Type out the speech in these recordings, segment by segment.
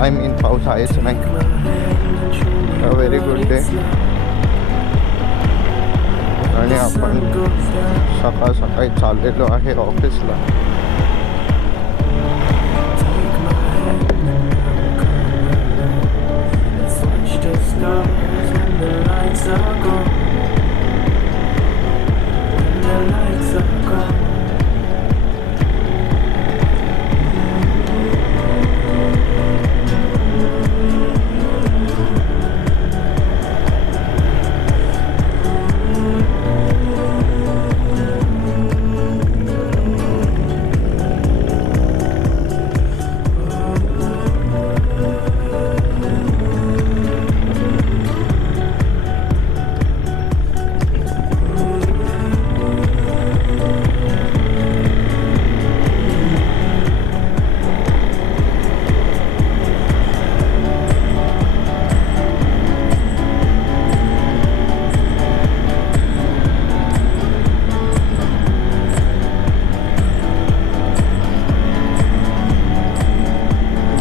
I mean पाऊस आहेच नाही. Very good day. आणि आपण सकाळ सकाळी चाललेलो आहे ऑफिसला.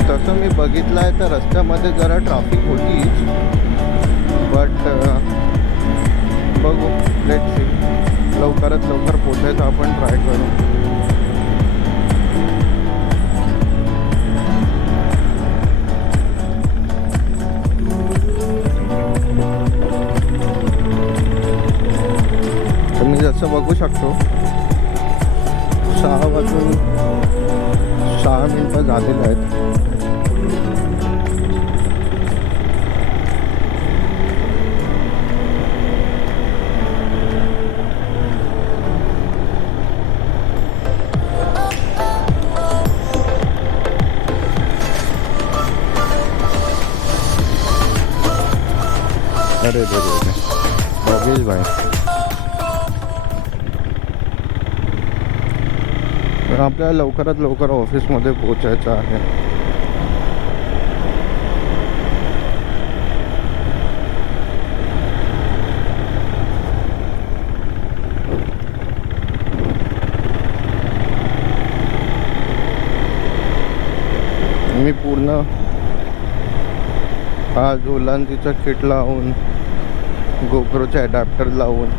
तसं मी बघितलं आहे तर रस्त्यामध्ये जरा ट्रॅफिक होतीच, बट बघू, लेट्स सी. लवकरात लवकर पोचायचं आपण ट्राय करू. तुम्ही जसं बघू शकतो 6 वाजून 6 मिनिटं झालेले आहेत. अरे बघेल भाई. तर आपल्याला लवकरात लवकर ऑफिसमध्ये पोचायचं आहे. मी पूर्ण हा ओलांडीचा किट लावून, गोप्रोचे अडॅप्टर लावून,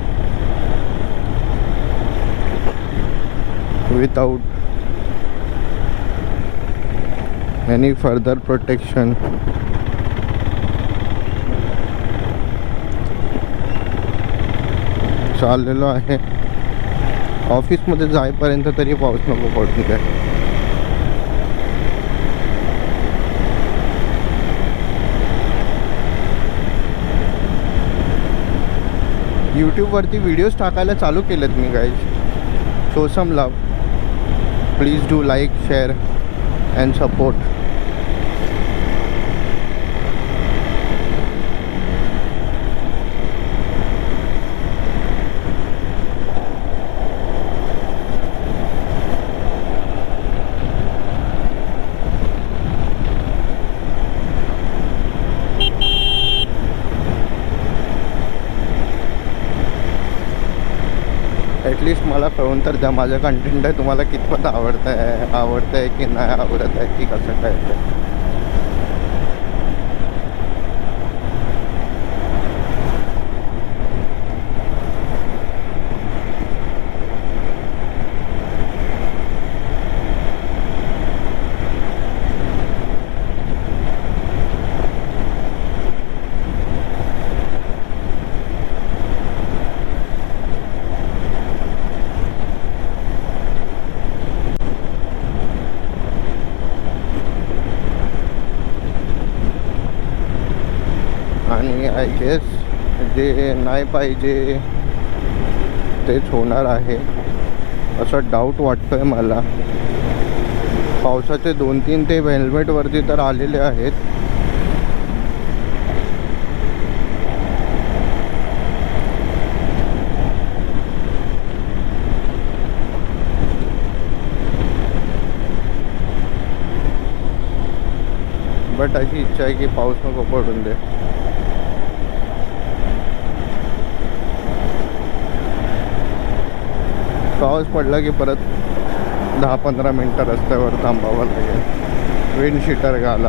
विदाउट एनी फर्दर प्रोटेक्शन चाललेलो आहे. ऑफिसमध्ये जाईपर्यंत तरी पाऊस नको पडू द्या. यूट्यूबवरती व्हिडिओज टाकायला चालू केलेत मी guys. Show some love. Please do like, share and support. At least मला कळून तर द्या माझं कंटेंट आहे तुम्हाला कितपत आवडतं आहे की नाही आवडत आहे की कसं काय ते. आणि आय गेस जे नाही पाहिजे तेच होणार आहे असं डाऊट वाटतो आहे मला. पावसाचे 2-3 ते हेल्मेटवरती तर आलेले आहेत. बट अशी इच्छा आहे की पाऊस नको पडून दे. पाऊस पडला की परत 10-15 मिनटं रस्त्यावर थांबावं लागेल. विंड शीटर घाला,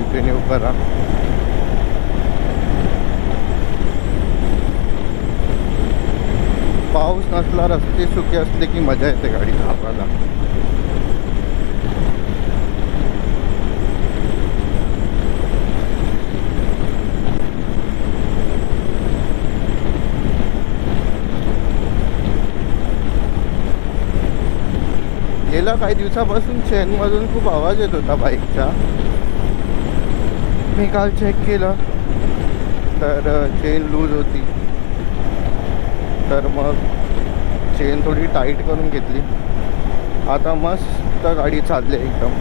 कंटिन्यू करा. पाऊस नसला, रस्ते सुके असले की मजा येते गाडी चालवायला. गेल्या काही दिवसापासून चेनमधून खूप आवाज येत होता बाईकचा. मी काल चेक केलं तर चेन लूज होती, तर मग चेन थोडी टाईट करून घेतली. आता मस्त गाडी चालली एकदम.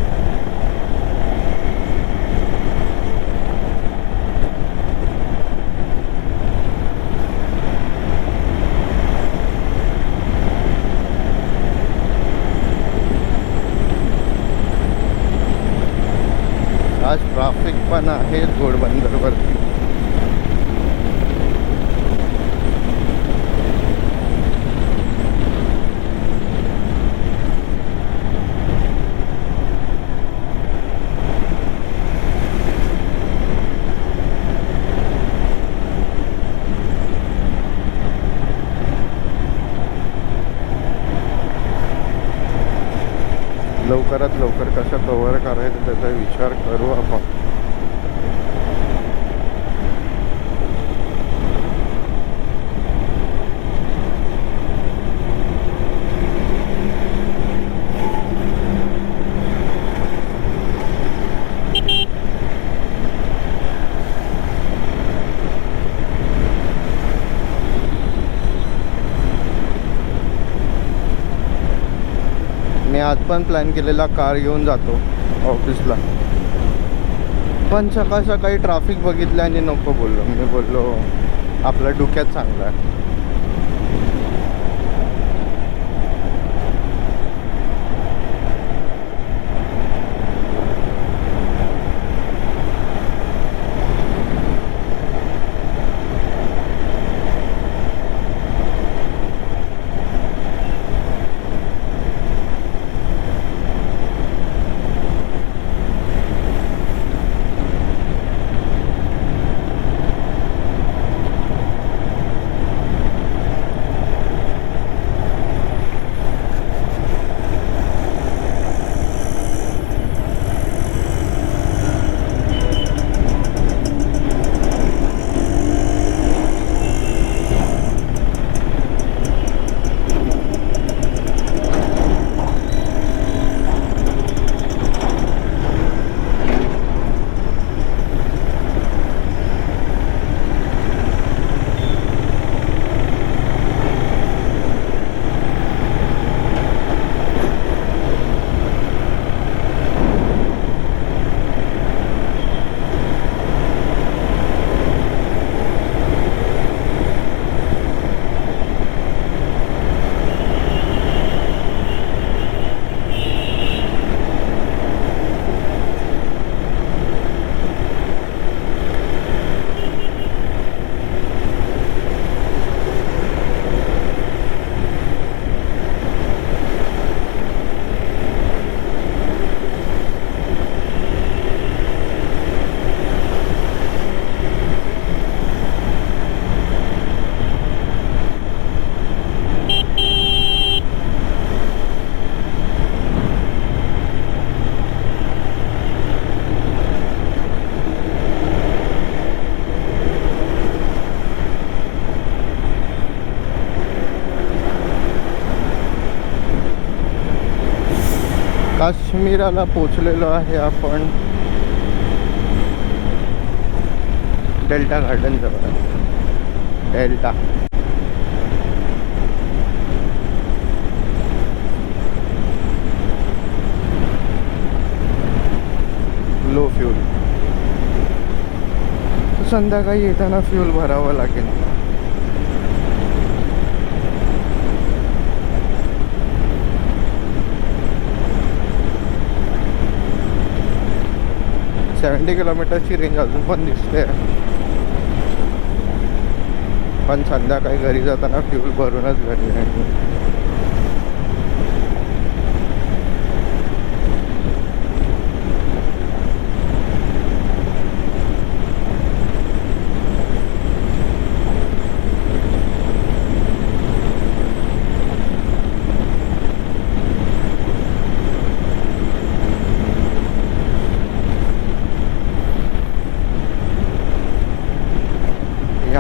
आज ट्रॅफिक पण आहे घोडबंदरवरती. लवकरात लवकर कसं कव्हर करायचं त्याचा विचार करू आपण. मी आज पण प्लॅन केलेला कार घेऊन जातो ऑफिसला, पण सकाळ सकाळी ट्रॅफिक बघितलं आणि नको बोललो. मी बोललो आपल्या डोक्यात चांगला आहे. काश्मीराला पोचलेलो आहे आपण. डेल्टा गार्डन जवळ. Delta low fuel. संध्याकाळी येताना फ्यूल भरावं लागेल. सेवन्टी किलोमीटरची रेंज अजून पण दिसते, पण संध्याकाळी घरी जाताना फ्यूल भरूनच घरी आहे.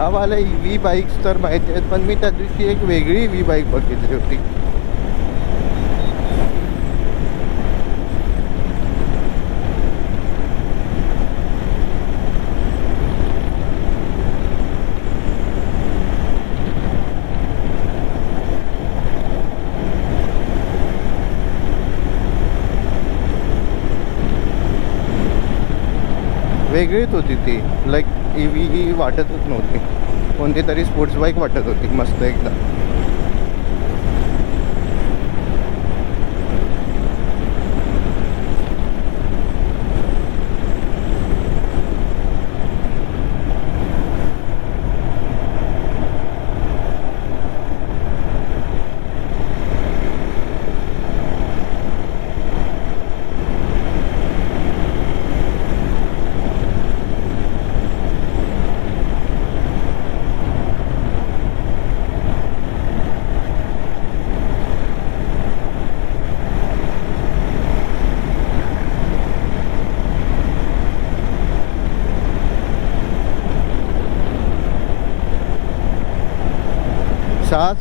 ह्यावाल्या EV बाईक्स तर माहिती आहेत, पण मी त्या दिवशी एक वेगळी EV बाईक बघितली होती. वेगळीच होती ती, लाईक EV वाटतच नव्हती, कोणती तरी स्पोर्ट्स बाईक वाटत होती मस्त एकदम.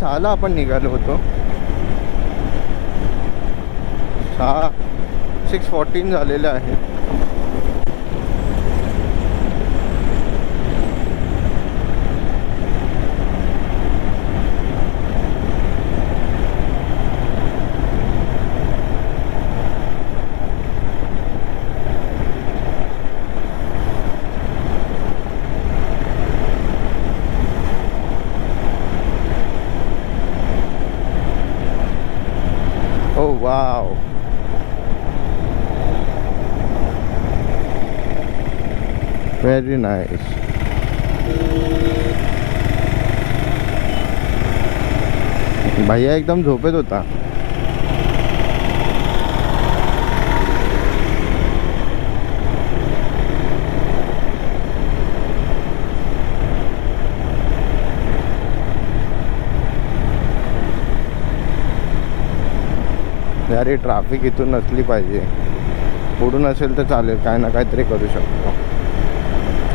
सहाला आपण निघालो होतो. 6:14 झालेले आहे. Oh wow. Very nice. भैया एकदम झोपेत होता. यार ट्रॅफिक इथून नसली पाहिजे, पुढून असेल तर चालेल, काय ना काहीतरी करू शकतो.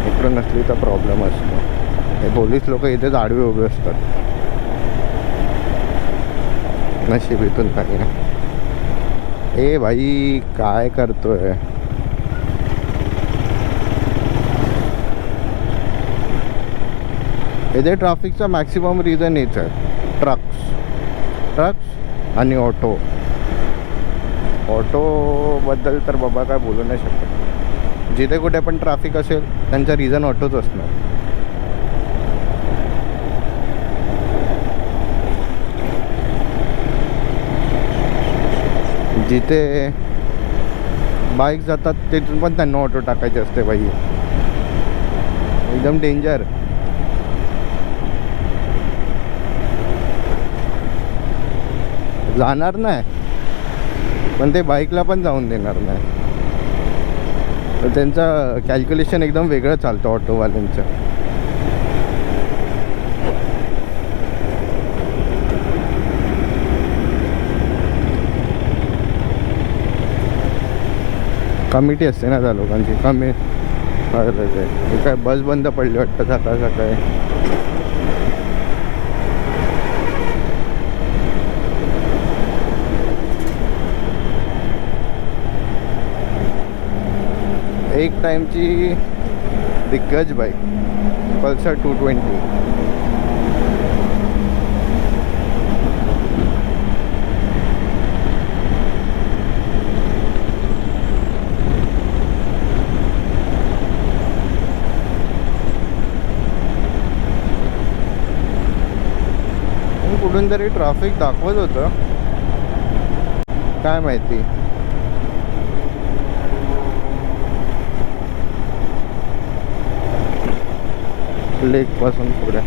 इकडून नसली तर प्रॉब्लेम असतो. हे पोलीस लोक इथेच आडवे उभे असतात. नशीब इथून काही नाही. ए भाई काय करतोय? इथे ट्रॅफिकचा मॅक्सिमम रिझन हेच आहे, ट्रक्स आणि ऑटो. ऑटोबद्दल तर बाबा काय बोलू नाही शकत. जिथे कुठे पण ट्रॅफिक असेल त्यांचा रिझन ऑटोच असणार. जिथे बाईक जातात तिथून पण त्यांना ऑटो टाकायचे असते बाई. एकदम डेंजर. जाणार नाही पण ते बाईकला पण जाऊन देणार नाही. तर त्यांचं कॅल्क्युलेशन एकदम वेगळं चालतं ऑटोवाल्यांचं. कमिटी असते ना त्या लोकांची. काय बस बंद पडली वाटतं सकाळ सकाळी. एक टाइमची दिग्गज बाईक पल्सर 220. कुठून तरी ट्रॅफिक दाखवत होतं, काय माहिती. लेक पासून पुढे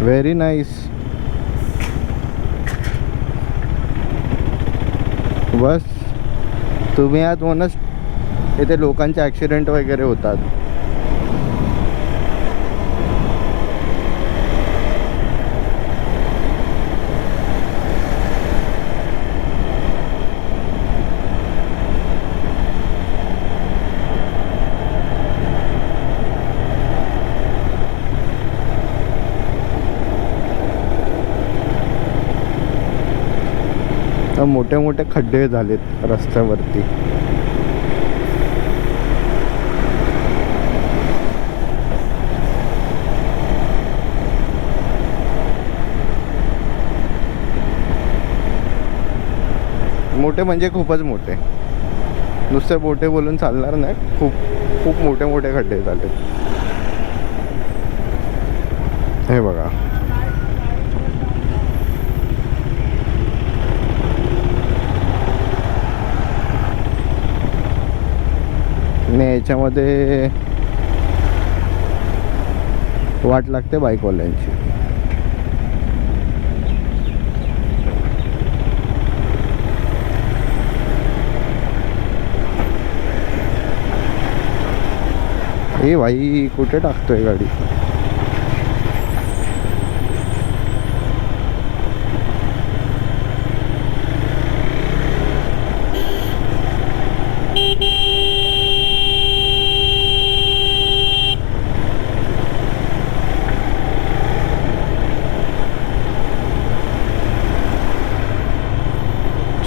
व्हेरी नाईस. बस तुम्ही आहात म्हणूनच इथे लोकांचे ॲक्सिडेंट वगैरे होतात. मोठे मोठे खड्डे झालेत रस्त्यावरती. मोठे म्हणजे खूपच मोठे, नुसते मोठे बोलून चालणार नाही. खूप खूप मोठे मोठे खड्डे झालेत. हे बघा, आणि याच्यामध्ये वाट लागते बाईकवाल्यांची. ए भाई, कुठे टाकतोय गाडी?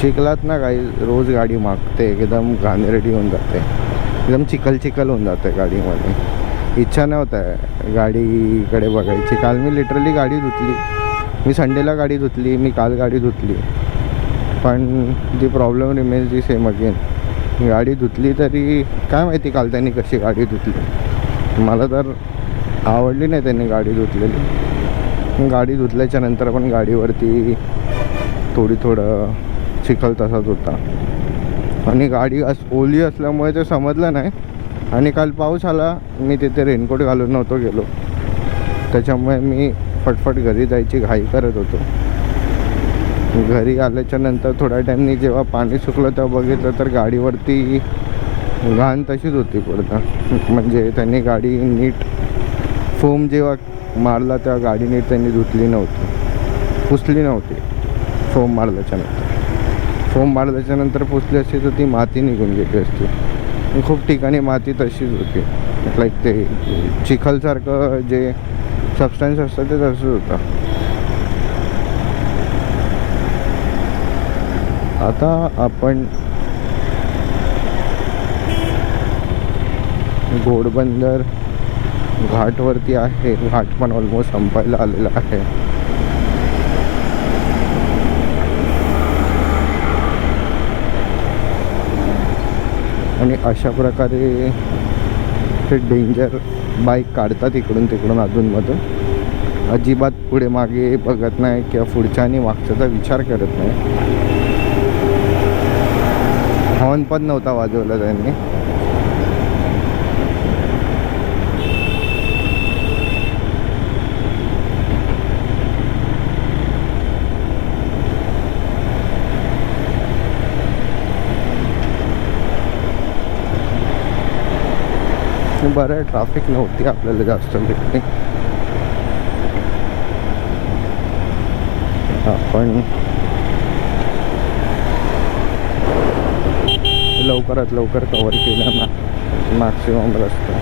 चिखलात ना काही रोज गाडी मागते, एकदम घाणेरडी होऊन जाते, एकदम चिखल चिखल होऊन जाते गाडीमध्ये. इच्छा नाही होत आहे गाडीकडे बघायची. काल मी लिटरली गाडी धुतली, मी संडेला गाडी धुतली, मी काल गाडी धुतली, पण ती problem remains the same again. गाडी धुतली तरी काय माहिती काल त्यांनी कशी गाडी धुतली. मला तर आवडली नाही त्यांनी गाडी धुतलेली. गाडी धुतल्याच्या नंतर पण गाडीवरती थोडं चिखल तसाच होता, आणि गाडी ओली असल्यामुळे ते समजलं नाही. आणि काल पाऊस आला, मी तिथे रेनकोट घालून नव्हतो गेलो, त्याच्यामुळे मी फटफट घरी जायची घाई करत होतो. घरी आल्याच्या नंतर थोड्या टाईमनी जेव्हा पाणी सुकलं तेव्हा बघितलं तर गाडीवरती घाण तशीच होती पूर्ण. म्हणजे त्यांनी गाडी नीट फोम जेव्हा मारला तेव्हा गाडी नीट त्यांनी धुतली नव्हती, पुसली नव्हती. फोम मारल्याच्या नंतर पुसली असती तर ती माती निघून गेली असती. खूप ठिकाणी माती तशीच होती, लाईक ते चिखलसारखं जे सबस्टन्स असतं ते तसंच होतं. आता आपण घोडबंदर घाटवरती आहे. घाट पण ऑलमोस्ट संपायला आलेला आहे. आणि अशा प्रकारे ते डेंजर बाईक काढतात इकडून तिकडून अधूनमधून. अजिबात पुढे मागे बघत नाही किंवा पुढच्या आणि मागच्याचा विचार करत नाही. हॉर्न पण नव्हता वाजवला त्यांनी. बरं ट्रॅफिक नव्हती आपल्याला जास्त भेटली. आपण लवकरात लवकर कव्हर केला ना मॅक्सिमम रस्ता.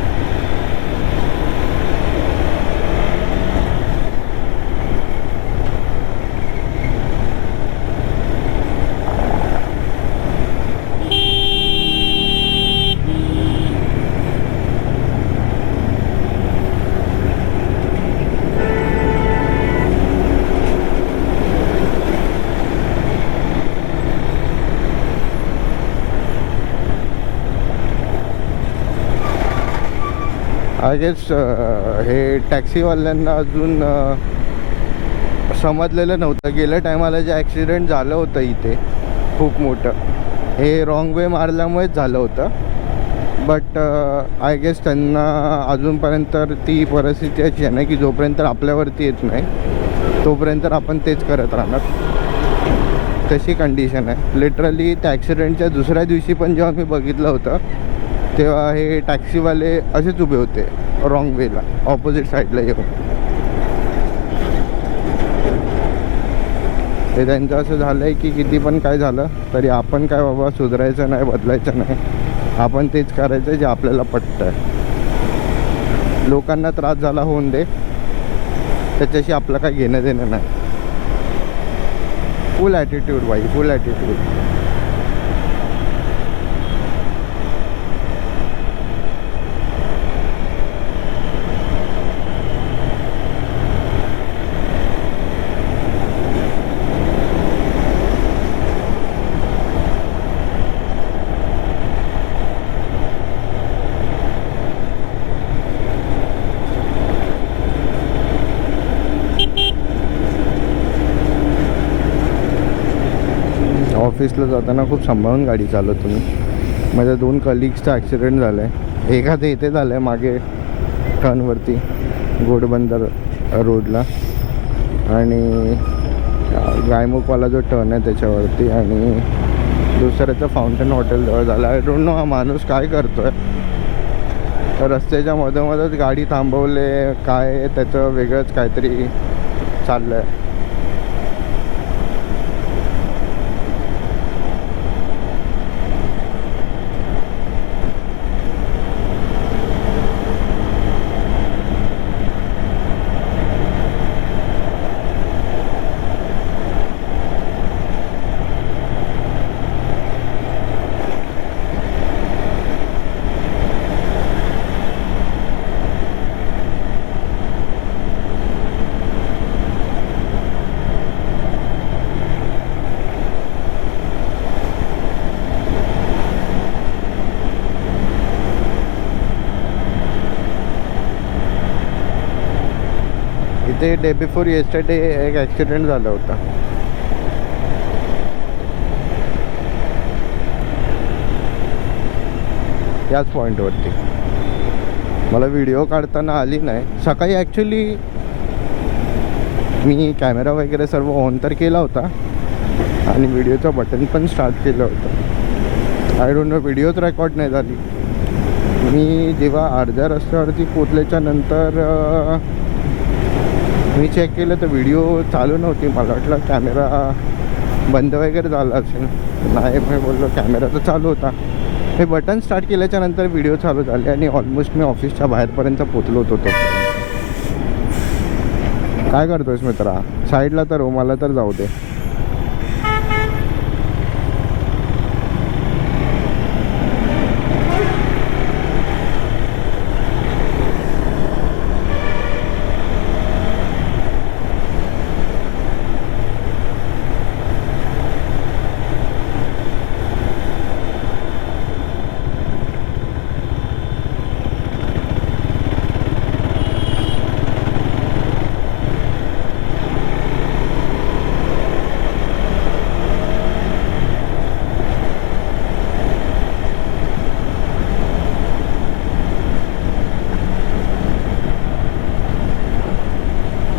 आय गेस हे टॅक्सीवाल्यांना अजून समजलेलं नव्हतं. गेल्या टायमाला जे ॲक्सिडेंट झालं होतं इथे खूप मोठं, हे रॉंग वे मारल्यामुळेच झालं होतं. बट आय गेस त्यांना अजूनपर्यंत ती परिस्थिती अशी आहे ना की जोपर्यंत आपल्यावरती येत नाही तोपर्यंत आपण तेच करत राहणार. तशी कंडिशन आहे लिटरली. त्या ॲक्सिडेंटच्या दुसऱ्या दिवशी पण जेव्हा मी बघितलं होतं तेव्हा हे टॅक्सीवाले असेच उभे होते रॉंग वेला, ऑपोजिट साईडला येऊन. ते त्यांचं असं झालं आहे की किती पण काय झालं तरी आपण काय बाबा सुधारायचं नाही, बदलायचं नाही, आपण तेच करायचं जे आपल्याला पटतं आहे. लोकांना त्रास झाला होऊन दे, त्याच्याशी आपलं काय घेणं देणं नाही. फुल ॲटिट्यूड बाई, फुल ॲटिट्यूड. ऑफिसला जाताना खूप सांभाळून गाडी चालवतो मी. माझ्या 2 कलिग्सचा ॲक्सिडेंट झाला आहे. एखादं इथे झालं आहे मागे टर्नवरती घोडबंदर रोडला, आणि गायमुखवाला जो टर्न आहे त्याच्यावरती, आणि दुसऱ्याचं फाउंटन हॉटेलजवळ झालं. आय डोंट नो हा माणूस काय करतो आहे. रस्त्याच्या मधोमधच गाडी थांबवले, काय त्याचं वेगळंच काहीतरी चाललं आहे. इथे डे बिफोर येस्टरडे एक ॲक्सिडेंट झाला होता. याच पॉईंटवरती. मला व्हिडिओ काढताना आली नाही. सकाळी ॲक्च्युली मी कॅमेरा वगैरे सर्व ऑन तर केला होता आणि व्हिडिओचं बटन पण स्टार्ट केलं होतं. आय डोंट नो व्हिडिओच रेकॉर्ड नाही झाली. मी जेव्हा अर्ध्या रस्त्यावरती पोचल्याच्या नंतर मी चेक केलं तर व्हिडिओ चालू नव्हती. मला वाटलं कॅमेरा बंद वगैरे झाला असेल. नाही, मी बोललो कॅमेरा तर चालू होता. मी बटन स्टार्ट केल्याच्या नंतर व्हिडिओ चालू झाले आणि ऑलमोस्ट मी ऑफिसच्या बाहेरपर्यंत पोचलो होतो. काय करतोयस मित्रा? साईडला तर हो, मला तर जाऊ दे.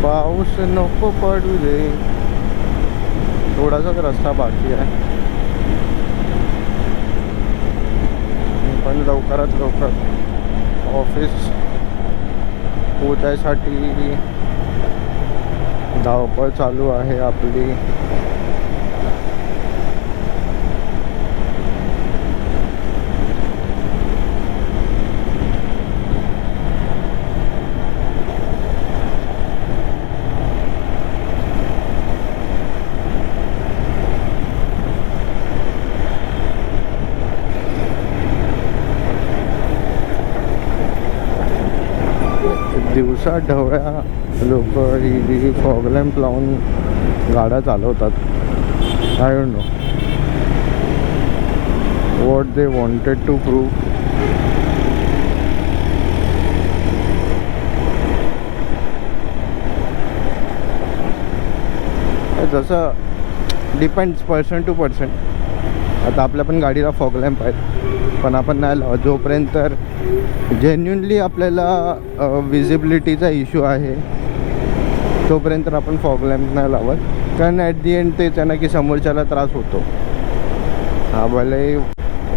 पाऊस नको पडू दे. थोडासाच रस्ता बाकी आहे. पण लवकरात लवकर ऑफिस पोचायसाठी धावपळ चालू आहे आपली. दिवसा ढवळ्या लोक ही फॉग लॅम्प लावून गाड्या चालवतात. I don't know what they wanted to prove. जसं डिपेंड्स पर्सन टू पर्सन. आता आपल्या पण गाडीला फॉग लॅम्प आहेत, पण आपण नाही लावत जोपर्यंत जेन्युनली आपल्याला विजिबिलिटीचा इश्यू आहे तोपर्यंत आपण फॉग लॅम्प नाही लावत, कारण ॲट दी एंड तेच आहे ना की समोरच्याला त्रास होतो. हा भले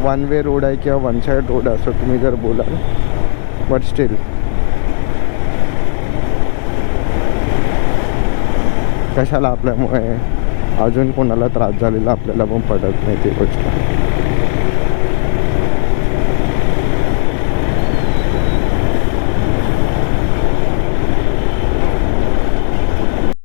वन वे रोड आहे किंवा वन साईड रोड आहे असं तुम्ही जर बोलाल, बट स्टील कशाला आपल्यामुळे अजून कोणाला त्रास झालेला आपल्याला पण पडत नाही ती गोष्ट.